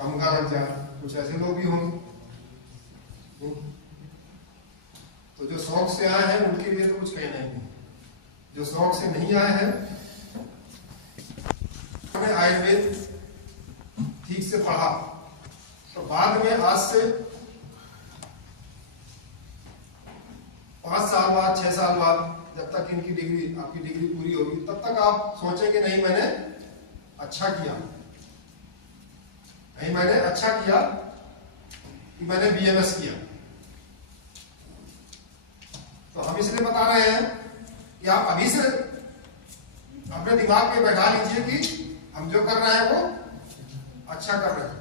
कम का लग जाए, कुछ ऐसे लोग भी होंगे। तो जो शौक से आए हैं उनके लिए तो कुछ कहना ही नहीं। जो शौक से नहीं आए हैं, मैंने आयुर्वेद ठीक से पढ़ा तो बाद में आज से 5 साल बाद 6 साल बाद जब तक इनकी डिग्री आपकी डिग्री पूरी होगी तब तक आप सोचेंगे नहीं मैंने अच्छा किया, नहीं मैंने अच्छा किया कि मैंने बीएमएस किया। तो हम इसलिए बता रहे हैं कि आप अभी से अपने दिमाग पे बैठा लीजिए कि हम जो कर रहे हैं वो अच्छा कर रहे हैं।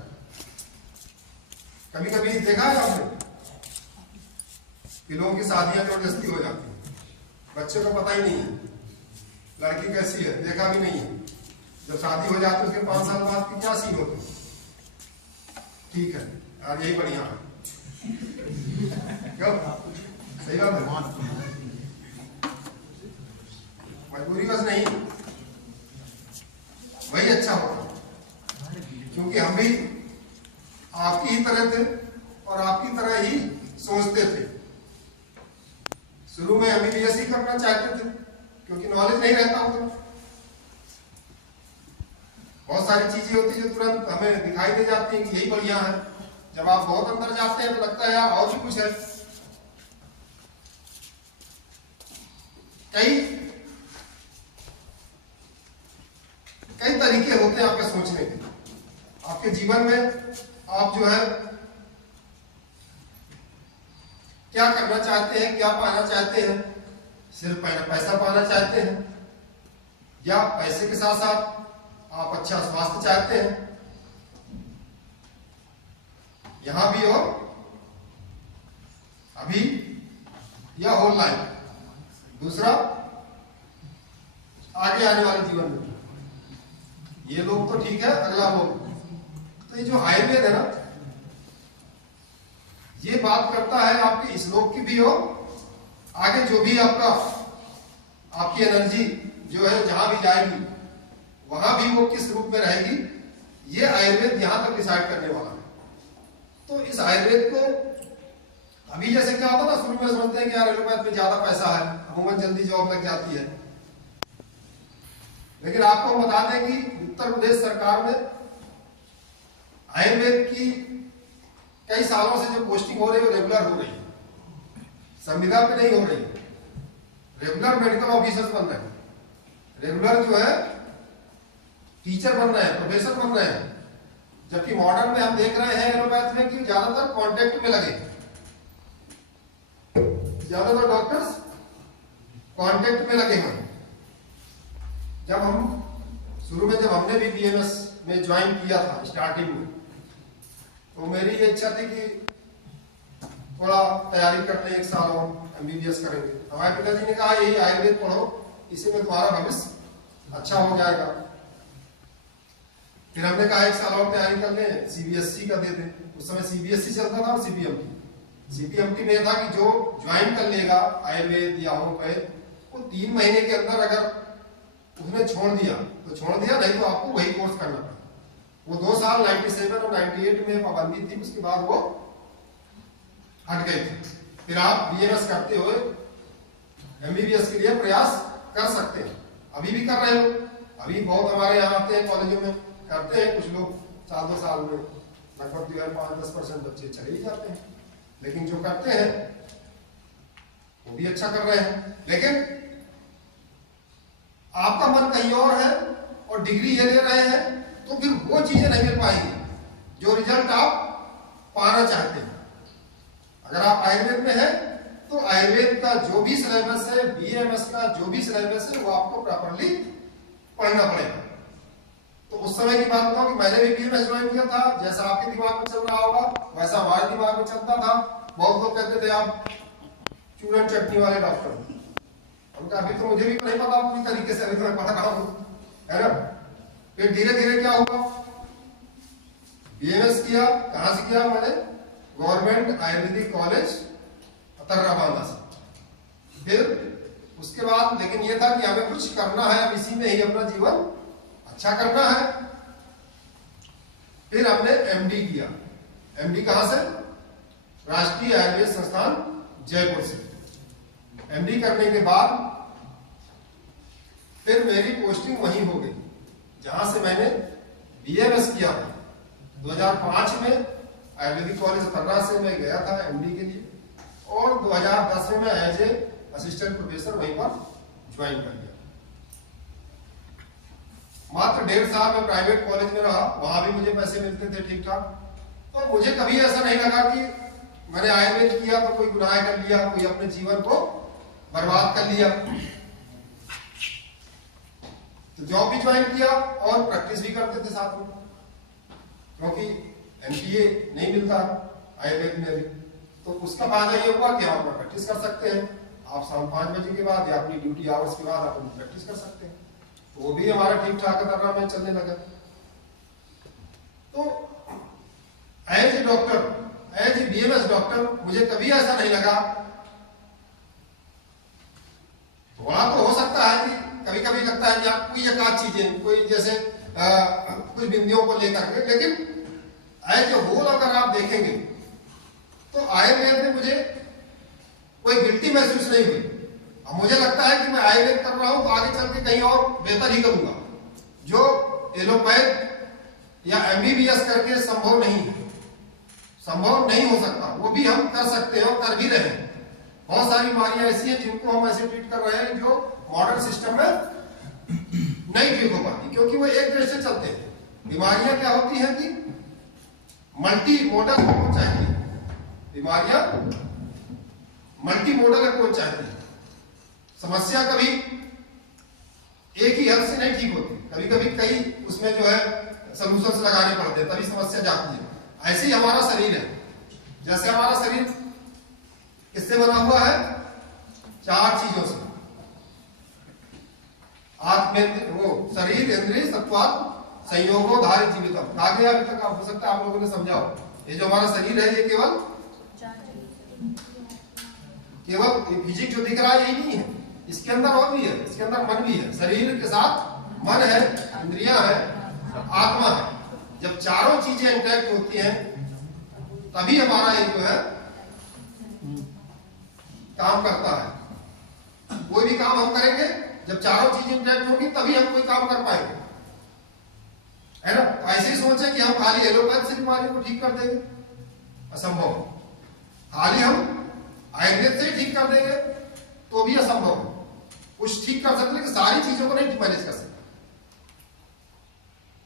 कभी कभी देखा है आपने कि लोगों की शादियां जबरदस्ती हो जाती हैं, बच्चे को पता ही नहीं है लड़की कैसी है, देखा भी नहीं है। जब शादी हो जाती है उसके 5 साल बाद की क्या सीन होते हैं, ठीक है यार यही बढ़िया है, क्यों सही बात है, मजबूरी बस नहीं, वही अच्छा होगा। क्योंकि हम भी आपकी ही तरह थे और आपकी तरह ही सोचते थे। शुरू में एमबीबीएस ही करना चाहते थे क्योंकि नॉलेज नहीं रहता उतना। बहुत सारी चीजें होती है जो तुरंत हमें दिखाई दे जाती है कि यही बढ़िया है। जब आप बहुत अंदर जाते हैं तो लगता है यार और भी कुछ है। कई तरीके होते हैं आपके सोचने के। आपके जीवन में आप जो है क्या करना चाहते हैं, क्या पाना चाहते हैं, सिर्फ पैसा पाना चाहते हैं या पैसे के साथ साथ आप अच्छा स्वास्थ्य चाहते हैं, यहां भी और अभी या होल लाइफ। दूसरा आगे आने वाले जीवन में। ये लोग तो ठीक है, अगला लोग तो ये जो आयुर्वेद है ना ये बात करता है आपके इस लोक की भी हो, आगे जो भी आपकी एनर्जी जो है जहां भी जाएगी वहां भी वो किस रूप में रहेगी, ये आयुर्वेद यहां तक डिसाइड करने वाला है। तो इस आयुर्वेद को अभी जैसे क्या होता है ना, शुरू में समझते हैं कि यार एलोपैथ में ज्यादा पैसा है, अमूमन जल्दी जॉब लग जाती है। लेकिन आपको हम बता दें कि उत्तर प्रदेश सरकार में आयुर्वेद की कई सालों से जो पोस्टिंग हो रही है वो रेगुलर हो रही है, संविदा पे नहीं हो रही है। रेगुलर मेडिकल ऑफिसर्स बन रहे हैं, रेगुलर जो है टीचर बन रहे हैं, प्रोफेसर बन रहे हैं। जबकि मॉडर्न में हम देख रहे हैं एलोपैथ में कि ज्यादातर कॉन्टेक्ट में लगे, ज्यादातर डॉक्टर्स कॉन्टेक्ट में लगे हैं। जब हमने भी बीएमएस में ज्वाइन किया था स्टार्टिंग में, तो मेरी ये इच्छा थी कि थोड़ा तैयारी कर ले, 1 साल और एमबीबीएस करेंगे। हमारे पिताजी ने कहा यही आयुर्वेद पढ़ो, इसी में तुम्हारा भविष्य अच्छा हो जाएगा। फिर हमने कहा 1 साल और तैयारी कर ले, सीबीएसई का दे दें। उस समय सीबीएसई चलता था और सीबीएमटी में था कि जो ज्वाइन कर लेगा आयुर्वेद या होम्योपैथ वो 3 महीने के अंदर अगर उसने छोड़ दिया तो छोड़ दिया, नहीं तो आपको वही कोर्स करना पड़ा। वो 2 साल 97 और 98 में पाबंदी थी, उसके बाद वो हट गए थे। फिर आप बीएमएस करते हुए एमबीबीएस के लिए प्रयास कर सकते हैं, अभी भी कर रहे हो। अभी बहुत हमारे यहाँ आते हैं कॉलेजों में, करते हैं कुछ लोग 4-2 साल में लगभग जो है 5-10% बच्चे चले ही जाते हैं। लेकिन जो करते हैं वो भी अच्छा कर रहे हैं। लेकिन आपका मन कहीं और है और डिग्री ये ले रहे हैं तो फिर वो चीजें नहीं मिल पाएंगी जो रिजल्ट आप पाना चाहते हैं। अगर आप आयुर्वेद में हैं तो आयुर्वेद का जो भी सिलेबस है, बीएमएस का जो भी सिलेबस है वो आपको प्रॉपर्ली पढ़ना पड़ेगा। तो उस समय की बात बताऊं कि मैंने भी बीएमएस ज्वाइन किया था, जैसा आपके दिमाग में चल रहा होगा वैसा हमारे दिमाग में चलता था। बहुत लोग कहते थे आप चूरन चटनी वाले डॉक्टर, उनका अभी तो मुझे भी नहीं पता पूरी तरीके से, अभी तो मैं पढ़ रहा हूं, है ना। फिर धीरे धीरे क्या हुआ, बीएमएस किया। कहां से किया मैंने? गवर्नमेंट आयुर्वेदिक कॉलेज अतर्राबांदा से। फिर उसके बाद लेकिन ये था कि हमें कुछ करना है, अब इसी में ही अपना जीवन अच्छा करना है। फिर हमने एमडी किया। एमडी कहां से? राष्ट्रीय आयुर्वेद संस्थान जयपुर से। एमडी करने के बाद फिर मेरी पोस्टिंग वहीं हो गई जहां से मैंने बीएमएस किया था। 2005 में आयुर्वेदिक कॉलेज फर्रा से मैं गया था एमडी के लिए, और 2010 में मैं एज ए असिस्टेंट प्रोफेसर वहीं पर ज्वाइन कर लिया। मात्र 1.5 साल में प्राइवेट कॉलेज में रहा, वहां भी मुझे पैसे मिलते थे ठीक ठाक। तो मुझे कभी ऐसा नहीं लगा कि मैंने आयुर्वेद किया तो कोई गुनाह कर लिया, कोई अपने जीवन को बर्बाद कर लिया। तो जॉब भी ज्वाइन किया और प्रैक्टिस भी करते थे साथ में, क्योंकि एमपीए नहीं मिलता आयुर्वेद में भी। तो उसका फायदा ये हुआ कि आप प्रैक्टिस कर सकते हैं। आप शाम 5 बजे के बाद या अपनी ड्यूटी आवर्स के बाद आप प्रैक्टिस कर सकते हैं। तो वो भी हमारा ठीक ठाक तरह में चलने लगा। तो as a doctor, as a BMS doctor, मुझे कभी ऐसा नहीं लगा। थोड़ा तो हो सकता है कि कभी कभी लगता है कि कोई एक आध चीजें, कोई जैसे कुछ बिंदियों को लेकर के, लेकिन एज ए होल अगर आप देखेंगे तो आयुर्वेद में मुझे कोई गिल्टी महसूस नहीं हुई। अब मुझे लगता है कि मैं आयुर्वेद कर रहा हूं तो आगे चल के कहीं और बेहतर ही करूंगा, जो एलोपैथ या एमबीबीएस करके संभव नहीं है, संभव नहीं हो सकता। वो भी हम कर सकते हैं और कर भी रहे हैं। बहुत सारी बीमारियां ऐसी हैं जिनको हम ऐसे ट्रीट कर रहे हैं जो मॉडर्न सिस्टम में नहीं ठीक हो पाती, क्योंकि वो एक तरह से चलते हैं। बीमारियां क्या होती हैं कि मल्टी मॉडल अप्रोच चाहिए, बीमारियां मल्टी मॉडल अप्रोच चाहिए। समस्या कभी एक ही हल से नहीं ठीक होती, कभी कभी कई उसमें जो है सॉल्यूशंस लगाने पड़ते हैं, तभी समस्या जाती है। ऐसे ही हमारा शरीर है। जैसे हमारा शरीर किससे बना हुआ है? 4 चीजों से। आत्मेंद्रिय, वो शरीर, इंद्रिय, सत्वात्म संयोगो धारित जीवितम। आगे अभी तक हो सकता है आप लोगों ने समझा हो। ये जो हमारा शरीर है ये केवल फिजिक जो दिख रहा है यही नहीं है, इसके अंदर और भी है, इसके अंदर मन भी है। शरीर के साथ मन है, इंद्रियां है, आत्मा है। जब चारों चीजें इंटैक्ट होती हैं तभी हमारा ये जो है काम करता है। कोई भी काम हम करेंगे जब चारों चीजें इंटैक्ट होंगी तभी हम कोई काम कर पाएंगे, है ना। ऐसे ही सोचे कि हम खाली एलोपैथ से बीमारी को ठीक कर देंगे, असंभव। खाली हम आयुर्वेद से ठीक कर देंगे तो भी असंभव है। कुछ ठीक कर सकते लेकिन सारी चीजों को नहीं मैनेज कर सकते।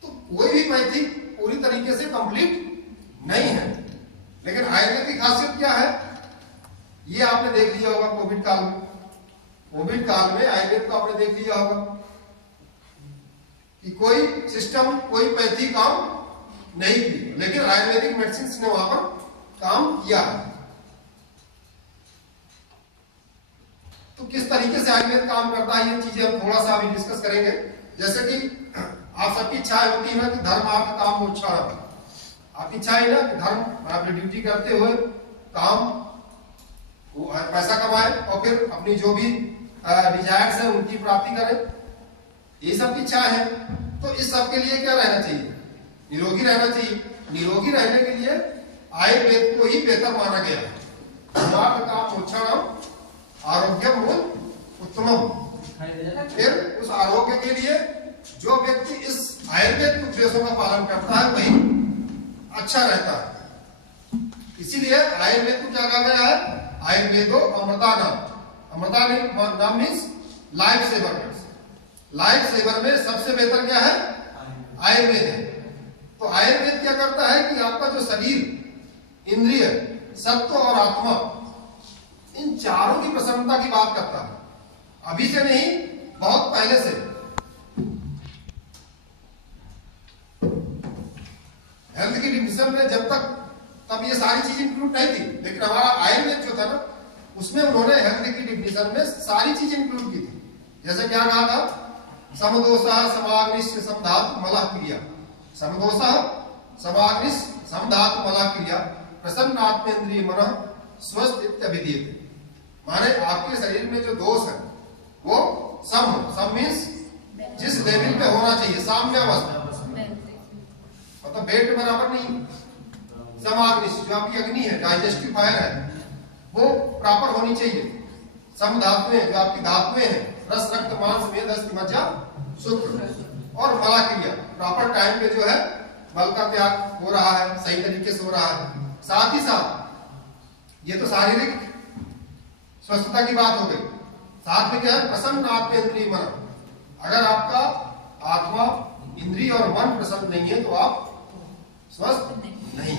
तो कोई भी पैथिक पूरी तरीके से कंप्लीट नहीं है। लेकिन आयुर्वेद की खासियत क्या है ये आपने देख लिया होगा कोविड काल में। कोविड काल में आयुर्वेद को आपने देख लिया होगा कि कोई सिस्टम, कोई पैथी काम नहीं की, लेकिन आयुर्वेदिक मेडिसिन ने वहां पर काम किया है। तो किस तरीके से आयुर्वेद काम करता है ये चीजें हम थोड़ा सा अभी डिस्कस करेंगे। जैसे कि आप सबकी इच्छा होती है ना कि धर्म आपका काम मोक्षाणाम, आपकी इच्छा है ना कि धर्म आपकी ड्यूटी करते हुए काम वो पैसा कमाए और फिर अपनी जो भी डिजायर्स है उनकी प्राप्ति करें, ये सब की इच्छा है। तो इस सब के लिए क्या रहना चाहिए? निरोगी रहना चाहिए। निरोगी रहने के लिए आयुर्वेद को ही बेहतर माना गया है। धर्मार्थ काम मोक्षाणाम आरोग्य मूल उत्तमम। फिर उस आरोग्य के लिए जो व्यक्ति इस आयुर्वेद के उपदेशों का पालन करता है वही अच्छा रहता है। इसीलिए आयुर्वेद को क्या कहा गया है? आयुर्वेदो अमृता नाम। अमृता नाम means life saver. Life saver में सबसे बेहतर क्या है? आयुर्वेद है। तो आयुर्वेद क्या करता है कि आपका जो शरीर, इंद्रिय, सत्व और आत्मा, इन चारों की प्रसन्नता की बात करता है। अभी से नहीं, बहुत पहले से। हेल्थ की डिफिनेशन में जब तक तब ये सारी चीजें इंक्लूड नहीं थी, लेकिन हमारा आयुर्वेद जो था ना उसमें उन्होंने हेल्थ की डिफिनेशन में सारी चीजें इंक्लूड की थी। जैसे क्या कहा था? समदोषः समाग्निश्च समधातु मलः क्रिया। समदोषः समाग्निश्च समधातु मलः क्रिया प्रसन्न आत्मेन्द्रिय मनः स्वस्थ इत्यभिधीयते। माने आपके शरीर में जो दोष है वो सम हो। सम मीन्स जिस लेवल पे होना चाहिए, साम्यावस्था, मतलब पेट बराबर नहीं, समाग्नि जो आपकी अग्नि है, डाइजेस्टिव फायर है, वो प्रॉपर होनी चाहिए। सम धातुएं जो आपकी धातुएं हैं, रस रक्त मांस मेद अस्थि मज्जा शुक्र, और मला क्रिया प्रॉपर टाइम पे जो है मल का त्याग हो रहा है, सही तरीके से हो रहा है। साथ ही साथ ये तो शारीरिक स्वस्थता की बात हो गई, साथ में क्या है, प्रसन्न आत्म इंद्रिय मन। अगर आपका आत्मा इंद्रिय और मन प्रसन्न नहीं है तो आप स्वस्थ नहीं।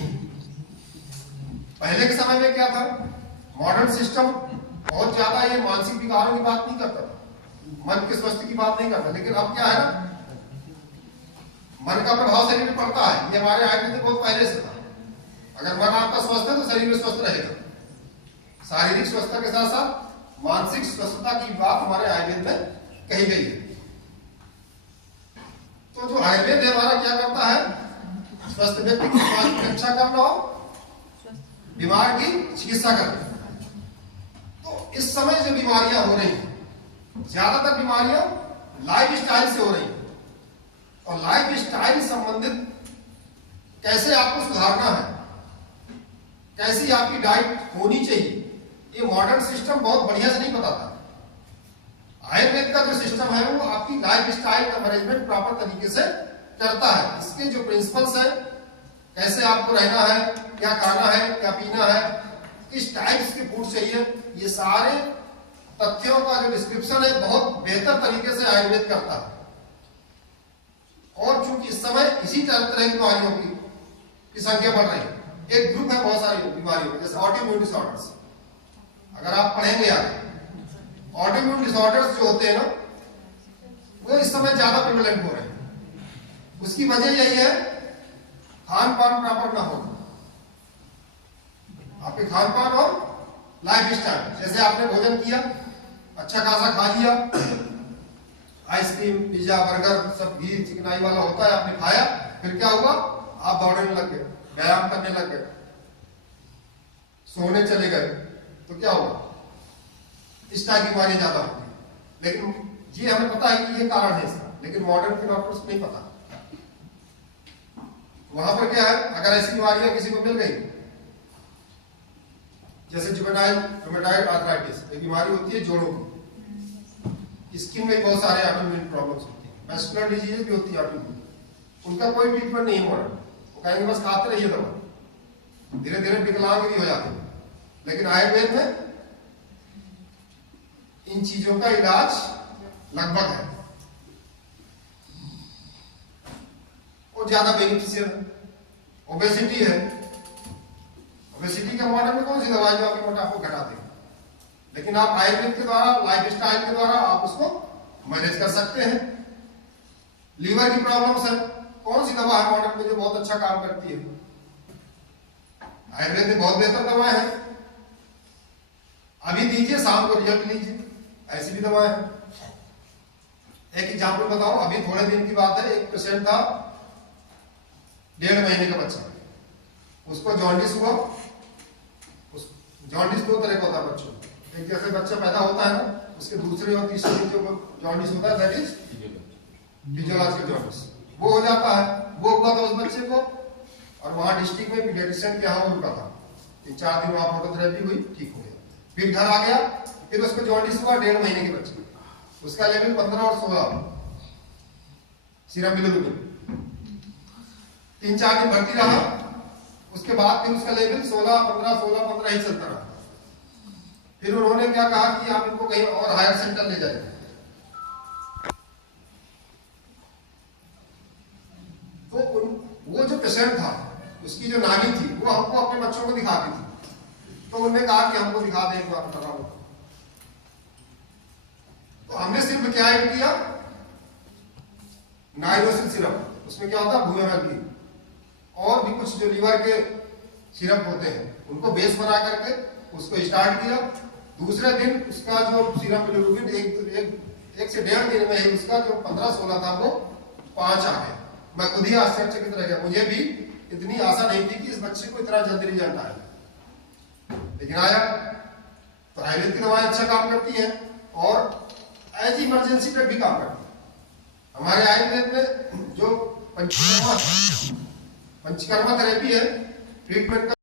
पहले के समय में क्या था, मॉडर्न सिस्टम बहुत ज्यादा ये मानसिक विकारों की बात नहीं करता, मन के स्वस्थ की बात नहीं करता, लेकिन अब क्या है ना, मन का प्रभाव शरीर में पड़ता है। ये हमारे आयुर्वेद में बहुत पहले से था। अगर मन आपका स्वस्थ है तो शरीर में स्वस्थ रहेगा। शारीरिक स्वस्थता के साथ साथ मानसिक स्वस्थता की बात हमारे आयुर्वेद में कही गई है। तो जो आयुर्वेद है हमारा क्या करता है, स्वस्थ व्यक्ति की स्वास्थ्य की रक्षा करना हो, बीमार की चिकित्सा करना। तो इस समय जो बीमारियां हो रही हैं, ज्यादातर बीमारियां लाइफ स्टाइल से हो रही हैं, और लाइफ स्टाइल संबंधित कैसे आपको सुधारना है, कैसी आपकी डाइट होनी चाहिए, ये मॉडर्न सिस्टम बहुत बढ़िया से नहीं बताता। आयुर्वेद का जो सिस्टम है वो आपकी लाइफ स्टाइल का मैनेजमेंट प्रॉपर तरीके से करता है। इसके जो प्रिंसिपल्स है, कैसे आपको रहना है, क्या खाना है, क्या पीना है, किस टाइप्स की फूड चाहिए, ये सारे तथ्यों का जो डिस्क्रिप्शन है बहुत बेहतर तरीके से आयुर्वेद करता है। और चूंकि इस समय इसी तरह की बीमारियों की संख्या बढ़ रही है, एक ग्रुप है बहुत सारी बीमारियों, जैसे ऑटोइम्यून डिसऑर्डर्स। अगर आप पढ़ेंगे आगे, ऑटोइम्यून डिसऑर्डर्स जो होते हैं ना, वो इस समय ज्यादा प्रिवेलेंट हो रहे हैं। उसकी वजह यही है, खान पान प्रॉपर ना हो, आपके खान पान और लाइफ स्टाइल। जैसे आपने भोजन किया, अच्छा खासा खा लिया, आइसक्रीम पिज्जा बर्गर सब घी चिकनाई वाला होता है, आपने खाया, फिर क्या हुआ, आप दौड़ने लग गए, व्यायाम करने लग गए, सोने चले गए, तो क्या हुआ, इस टाइप की बीमारी ज्यादा होती है। लेकिन ये हमें पता है कि ये कारण है इसका, लेकिन मॉडर्न के डॉक्टर्स को नहीं पता। वहां पर क्या है, अगर ऐसी बीमारियां किसी को मिल गई, जैसे जुवेनाइल रूमेटॉइड आर्थराइटिस, एक बीमारी होती है जोड़ों की, स्किन में बहुत सारे ऑटोइम्यून प्रॉब्लम्स होती है, मैस्कुलर डिजीज भी होती है ऑटोइम्यून, उनका कोई ट्रीटमेंट नहीं है मॉडर्न। वो कहेंगे बस खाते रहिए दवा, धीरे धीरे विकलांग भी हो जाते हैं। लेकिन आयुर्वेद में इन चीजों का इलाज लगभग है, वो ज्यादा बेनिफिशियल है। ओबेसिटी है, ओबेसिटी के मॉडल में कौन सी दवाई जो आपके मोटापा को घटा देगी, लेकिन आप आयुर्वेद के द्वारा, लाइफ स्टाइल के द्वारा आप उसको मैनेज कर सकते हैं। लीवर की प्रॉब्लम्स है, कौन सी दवा है मॉडर्न में जो बहुत अच्छा काम करती है, आयुर्वेद में बहुत बेहतर दवाएं हैं। अभी दीजिए, शाम को रिजल्ट लीजिए, ऐसी भी दवाएं हैं। एक एग्जांपल बताओ, अभी थोड़े दिन की बात है, एक पेशेंट था, 1.5 महीने का बच्चा, उसको जॉन्डिस हुआ। जॉन्डिस दो तरह का होता है बच्चों, एक जैसे बच्चा पैदा होता है ना, उसके दूसरे और तीसरे दिन जो जॉन्डिस होता है, दैट इज फिजियोलॉजिकल जॉन्डिस, वो हो जाता है। वो हुआ था उस बच्चे को, और वहां डिस्ट्रिक्ट में पीडियाट्रिशियन के यहाँ रुका था, 3-4 दिन वहां फोटोथेरेपी हुई, ठीक हो गया। फिर घर आ गया, फिर उसको जॉन्डिस हुआ 1.5 महीने के बच्चे, उसका लेवल 15 और 16 सीरम बिलिरुबिन, 3-4 दिन भर्ती रहा, उसके बाद फिर उसका लेवल 16-15 ही चलता रहा। फिर उन्होंने क्या कहा कि आप इनको कहीं और हायर सेंटर ले जाइए। तो वो जो पेशेंट था, उसकी जो नानी थी, वो हमको अपने बच्चों को दिखाती थी, तो उन्होंने कहा कि हमको दिखा दें एक बार बता। तो हमने सिर्फ क्या ऐड किया, नाइरोसिल सिरप, उसमें क्या होता है, भूमेवल की, और भी कुछ जो लीवर के सिरप होते हैं, उनको बेस बना करके उसको स्टार्ट किया। दूसरे दिन उसका जो सीरम बिलिरुबिन एक से 1.5 दिन में ही उसका जो 15-16 था वो 5 आ गया। मैं खुद ही आश्चर्यचकित रह गया, मुझे भी इतनी आशा नहीं थी कि इस बच्चे को इतना जल्दी रिजल्ट आएगा, लेकिन आया। तो आयुर्वेद की दवाएं अच्छा काम करती हैं, और एज इमरजेंसी पे भी काम करती है। हमारे आयुर्वेद में जो पंचकर्मा, पंचकर्मा थेरेपी है ट्रीटमेंट का